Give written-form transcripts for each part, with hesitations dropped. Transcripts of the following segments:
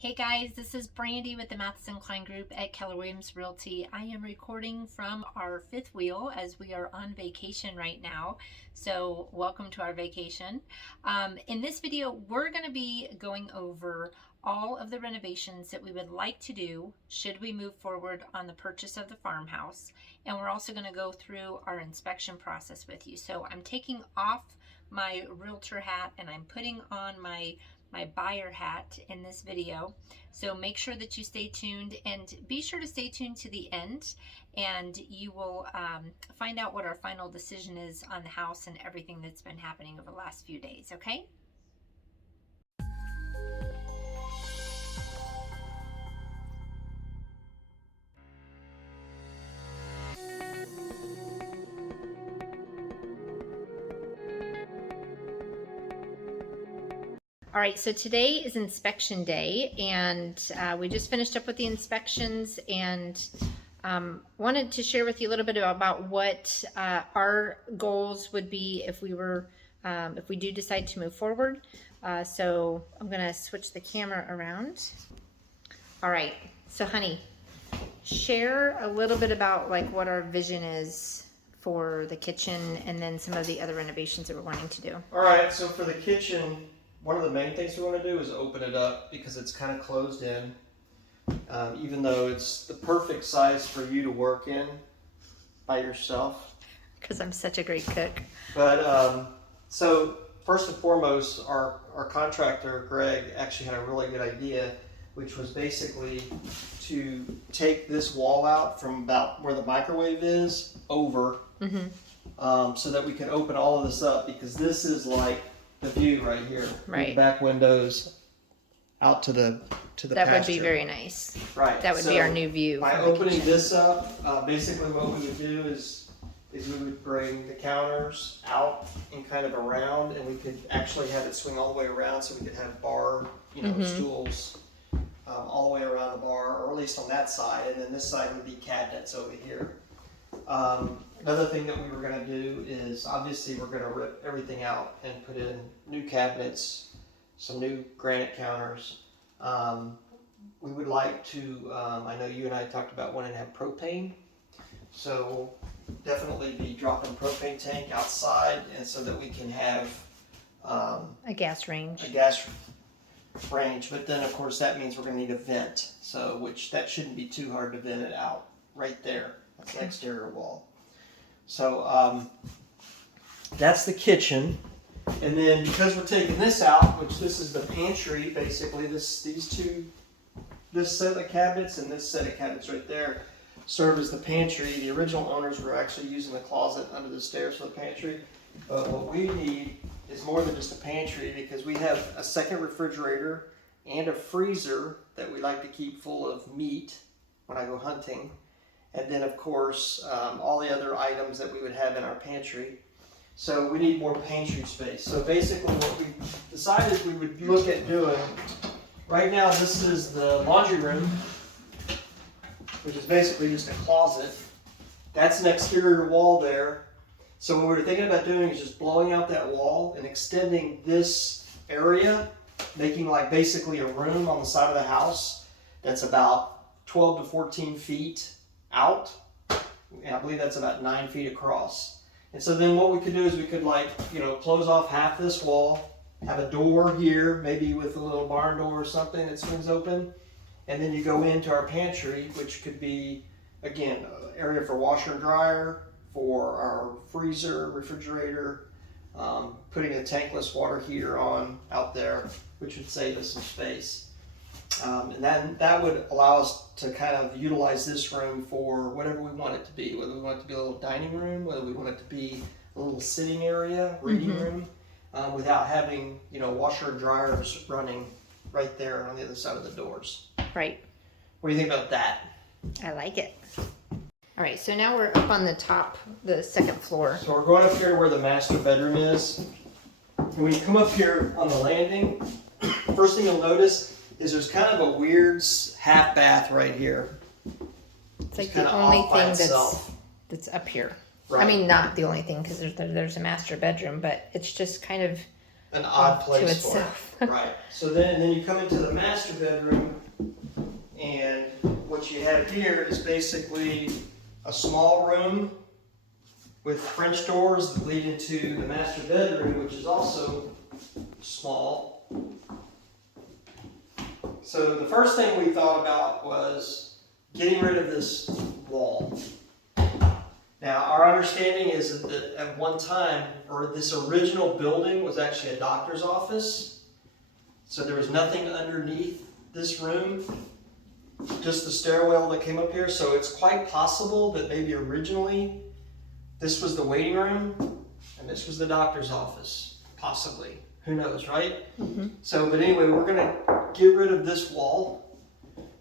Hey guys, this is Brandie with the Mathison-Klein group at Keller Williams Realty. I am recording from our fifth wheel as we are on vacation right now. So welcome to our vacation. In this video, we're going to be going over all of the renovations that we would like to do should we move forward on the purchase of the farmhouse. And we're also going to go through our inspection process with you. So I'm taking off my realtor hat and I'm putting on my buyer hat in this video. So make sure that you stay tuned and be sure to stay tuned to the end, and you will find out what our final decision is on the house and everything that's been happening over the last few days, okay? All right, so today is inspection day, and we just finished up with the inspections, and wanted to share with you a little bit about what our goals would be if we do decide to move forward. So I'm gonna switch the camera around. All right, so honey, share a little bit about like what our vision is for the kitchen and then some of the other renovations that we're wanting to do. All right, so for the kitchen, one of the main things we want to do is open it up because it's kind of closed in. Even though it's the perfect size for you to work in by yourself. Because I'm such a great cook. But so first and foremost, our contractor, Greg, actually had a really good idea, which was basically to take this wall out from about where the microwave is over, so that we can open all of this up, because this is like the view right here. Right. The back windows out to the That pasture. would be very nice. Right. That would be our new view. By opening this up, basically what we would do is we would bring the counters out and kind of around, and we could actually have it swing all the way around, so we could have bar, stools all the way around the bar, or at least on that side, and then this side would be cabinets over here. Another thing that we were going to do is, obviously we're going to rip everything out and put in new cabinets, some new granite counters. We would like to, I know you and I talked about wanting to have propane, so we'll definitely be dropping propane tank outside, and so that we can have a gas range. But then of course that means we're going to need a vent, so which that shouldn't be too hard to vent it out right there. That's the exterior wall. So that's the kitchen. And then because we're taking this out, which this is the pantry, basically this set of cabinets and this set of cabinets right there serve as the pantry. The original owners were actually using the closet under the stairs for the pantry. But what we need is more than just a pantry, because we have a second refrigerator and a freezer that we like to keep full of meat when I go hunting. And then of course all the other items that we would have in our pantry. So we need more pantry space. So basically what we decided we would look at doing, right now this is the laundry room, which is basically just a closet. That's an exterior wall there. So what we were thinking about doing is just blowing out that wall and extending this area, making like basically a room on the side of the house that's about 12 to 14 feet out. And I believe that's about 9 feet across. And so then what we could do is we could close off half this wall, have a door here, maybe with a little barn door or something that swings open. And then you go into our pantry, which could be, again, an area for washer and dryer, for our freezer, refrigerator, putting a tankless water heater on out there, which would save us some space. And then that would allow us to kind of utilize this room for whatever we want it to be, whether we want it to be a little dining room, whether we want it to be a little sitting area, reading room, without having, washer and dryers running right there on the other side of the doors. Right. What do you think about that? I like it. All right, so now we're up on the top, the second floor. So we're going up here to where the master bedroom is. And when you come up here on the landing, first thing you'll notice is there's kind of a weird half bath right here. It's like the only thing that's up here. Right. I mean, not the only thing, because there's a master bedroom, but it's just kind of an odd place to for itself. it. Right. So then you come into the master bedroom, and what you have here is basically a small room with French doors that lead into the master bedroom, which is also small. So the first thing we thought about was getting rid of this wall. Now, our understanding is that at one time, or this original building was actually a doctor's office. So there was nothing underneath this room, just the stairwell that came up here. So it's quite possible that maybe originally this was the waiting room and this was the doctor's office, possibly. Who knows, right? Mm-hmm. So, but anyway, we're gonna get rid of this wall,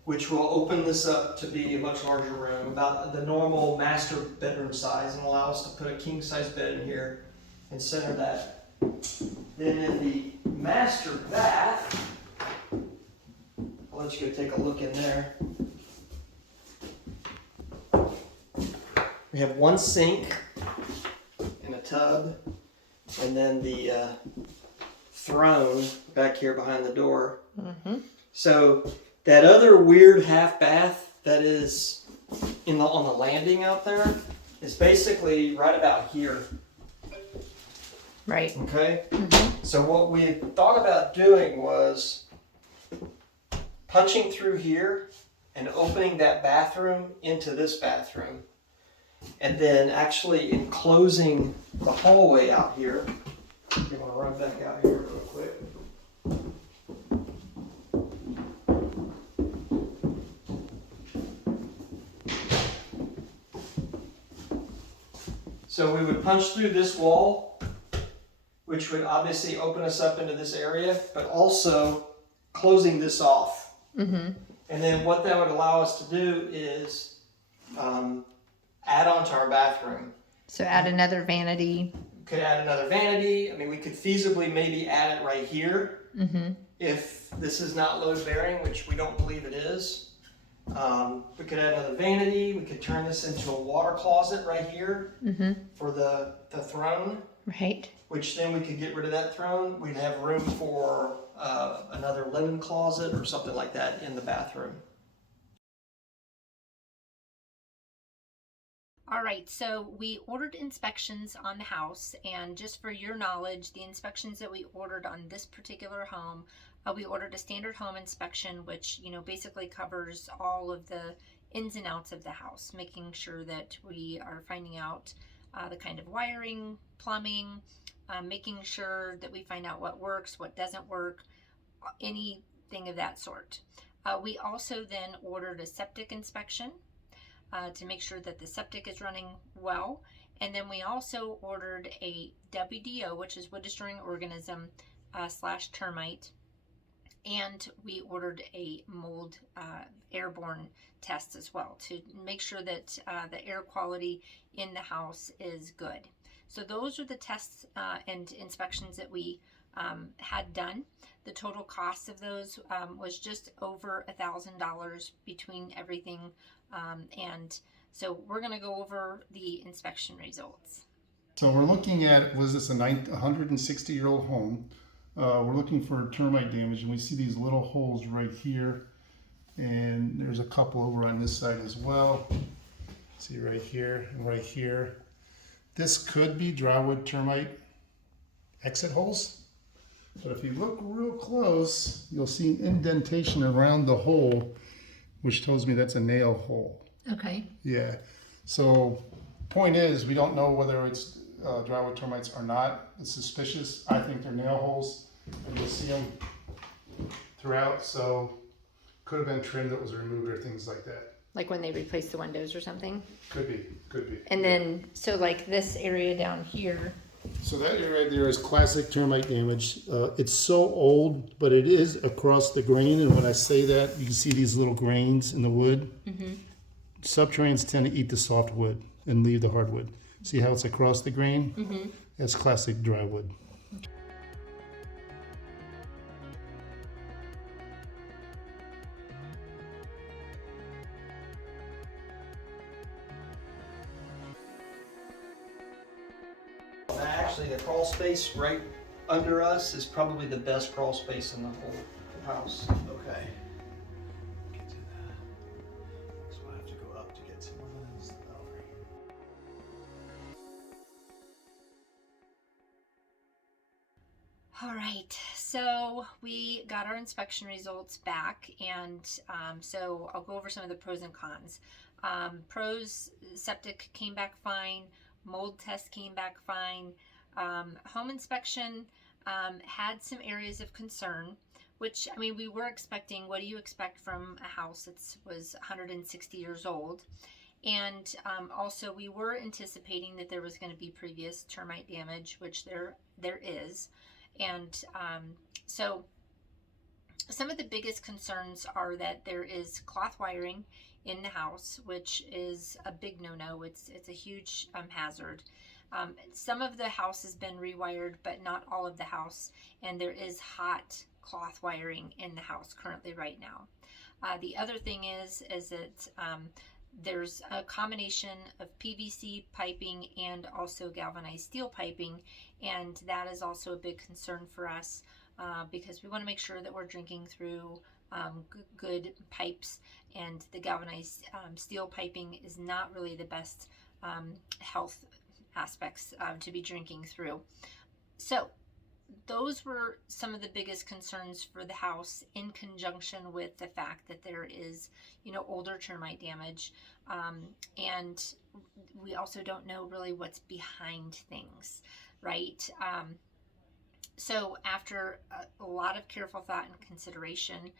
which will open this up to be a much larger room, about the normal master bedroom size, and allow us to put a king size bed in here and center that. Then in the master bath, I'll let you go take a look in there. We have one sink and a tub, and then the throne back here behind the door. Mm-hmm. So that other weird half bath that is on the landing out there is basically right about here. Right. Okay? Mm-hmm. So what we thought about doing was punching through here and opening that bathroom into this bathroom. And then actually enclosing the hallway out here. You want to run back out here real quick. So we would punch through this wall, which would obviously open us up into this area, but also closing this off. Mm-hmm. And then what that would allow us to do is add on to our bathroom. So add another vanity. Could add another vanity. I mean, we could feasibly maybe add it right here. Mm-hmm. If this is not load bearing, which we don't believe it is. We could add another vanity. We could turn this into a water closet right here Mm-hmm. for the throne. Right. Which then we could get rid of that throne. We'd have room for another linen closet or something like that in the bathroom. All right, so we ordered inspections on the house, and just for your knowledge, the inspections that we ordered on this particular home, we ordered a standard home inspection, which, you know, basically covers all of the ins and outs of the house, making sure that we are finding out the kind of wiring, plumbing, making sure that we find out what works, what doesn't work, anything of that sort. We also then ordered a septic inspection to make sure that the septic is running well. And then we also ordered a WDO, which is wood destroying organism / termite. And we ordered a mold airborne test as well to make sure that the air quality in the house is good. So those are the tests and inspections that we had done. The total cost of those was just over $1,000 between everything. And so we're going to go over the inspection results. So we're looking at, was this a 160-year-old home? We're looking for termite damage, and we see these little holes right here, and there's a couple over on this side as well. See right here and right here. This could be drywood termite exit holes, but if you look real close, you'll see an indentation around the hole, which tells me that's a nail hole. Okay. Yeah. So point is, we don't know whether it's drywood termites or not. It's suspicious. I think they're nail holes, and you'll see them throughout. So could have been trim that was removed or things like that. Like when they replace the windows or something? Could be. Could be. And then, so like this area down here. So that area right there is classic termite damage. It's so old, but it is across the grain. And when I say that, you can see these little grains in the wood. Mm-hmm. Subterraneans tend to eat the soft wood and leave the hardwood. See how it's across the grain? Mm-hmm. That's classic drywood. Actually, the crawl space right under us is probably the best crawl space in the whole house. Okay. Get to that. So I have to go up to get to one of those. All right, so we got our inspection results back, and so I'll go over some of the pros and cons. Pros, septic came back fine, mold test came back fine. Home inspection had some areas of concern, which, I mean, we were expecting. What do you expect from a house that was 160 years old? And also, we were anticipating that there was going to be previous termite damage, which there is. And so some of the biggest concerns are that there is cloth wiring in the house, which is a big no-no. It's a huge hazard. Some of the house has been rewired, but not all of the house. And there is hot cloth wiring in the house currently right now. The other thing is that there's a combination of PVC piping and also galvanized steel piping, and that is also a big concern for us because we want to make sure that we're drinking through good pipes, and the galvanized steel piping is not really the best health aspects to be drinking through. So those were some of the biggest concerns for the house, in conjunction with the fact that there is, older termite damage. And we also don't know really what's behind things, right? So after a lot of careful thought and consideration,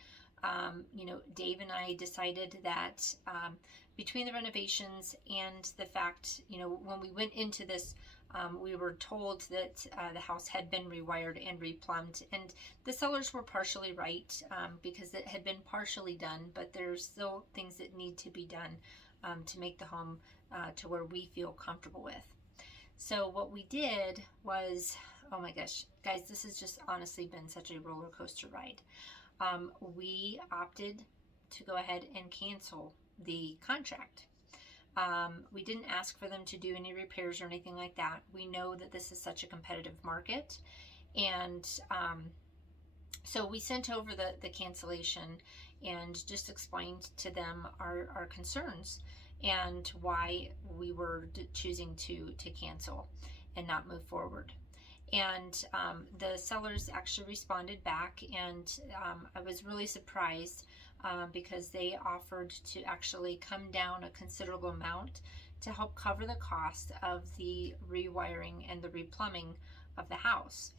Dave and I decided that between the renovations and the fact, when we went into this, we were told that the house had been rewired and replumbed, and the sellers were partially right because it had been partially done, but there's still things that need to be done to make the home to where we feel comfortable with. So what we did was, oh my gosh, guys, this has just honestly been such a roller coaster ride. We opted to go ahead and cancel the contract. We didn't ask for them to do any repairs or anything like that. We know that this is such a competitive market, and so we sent over the cancellation and just explained to them our concerns and why we were choosing to cancel and not move forward. And the sellers actually responded back, and I was really surprised because they offered to actually come down a considerable amount to help cover the cost of the rewiring and the replumbing of the house,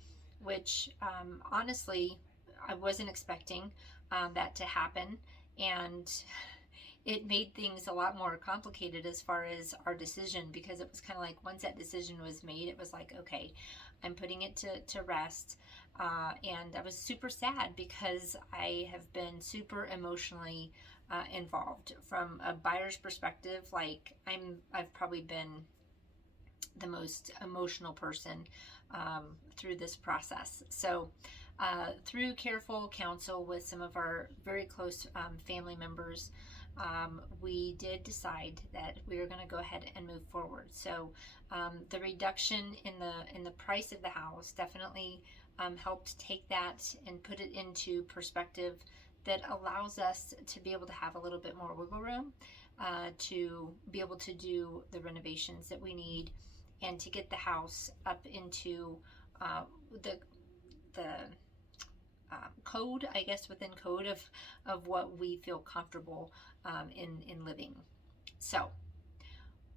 which honestly I wasn't expecting that to happen, and it made things a lot more complicated as far as our decision, because it was kind of like, once that decision was made, it was like, okay, I'm putting it to rest. And I was super sad because I have been super emotionally involved from a buyer's perspective. Like, I've probably been the most emotional person through this process. So through careful counsel with some of our very close family members, we did decide that we were going to go ahead and move forward. So the reduction in the price of the house definitely helped take that and put it into perspective that allows us to be able to have a little bit more wiggle room to be able to do the renovations that we need and to get the house up into the code, I guess, within code of what we feel comfortable in living. So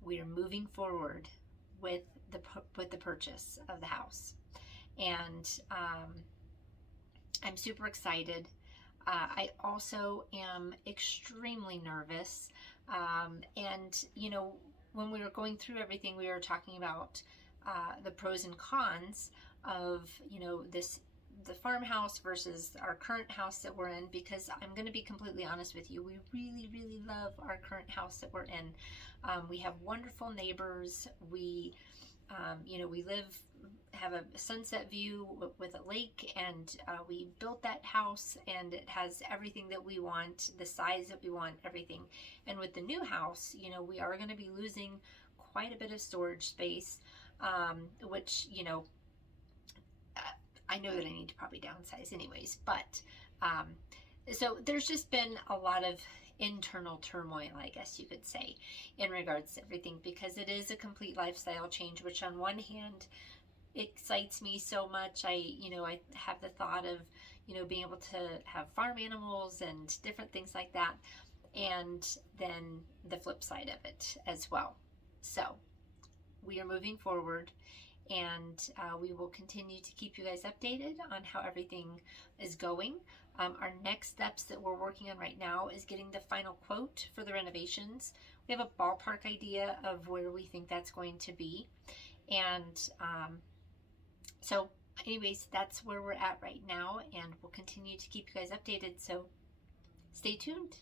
we are moving forward with the purchase of the house, and I'm super excited. I also am extremely nervous, and when we were going through everything, we were talking about the pros and cons of the farmhouse versus our current house that we're in, because I'm going to be completely honest with you, we really, really love our current house that we're in. We have wonderful neighbors. We have a sunset view with a lake, and we built that house, and it has everything that we want, the size that we want, everything. And with the new house, we are going to be losing quite a bit of storage space, which, I know that I need to probably downsize anyways, but so there's just been a lot of internal turmoil, I guess you could say, in regards to everything, because it is a complete lifestyle change, which on one hand excites me so much. I have the thought of, being able to have farm animals and different things like that, and then the flip side of it as well. So we are moving forward, and we will continue to keep you guys updated on how everything is going. Our next steps that we're working on right now is getting the final quote for the renovations. We have a ballpark idea of where we think that's going to be, and so anyways, that's where we're at right now, and we'll continue to keep you guys updated, so stay tuned.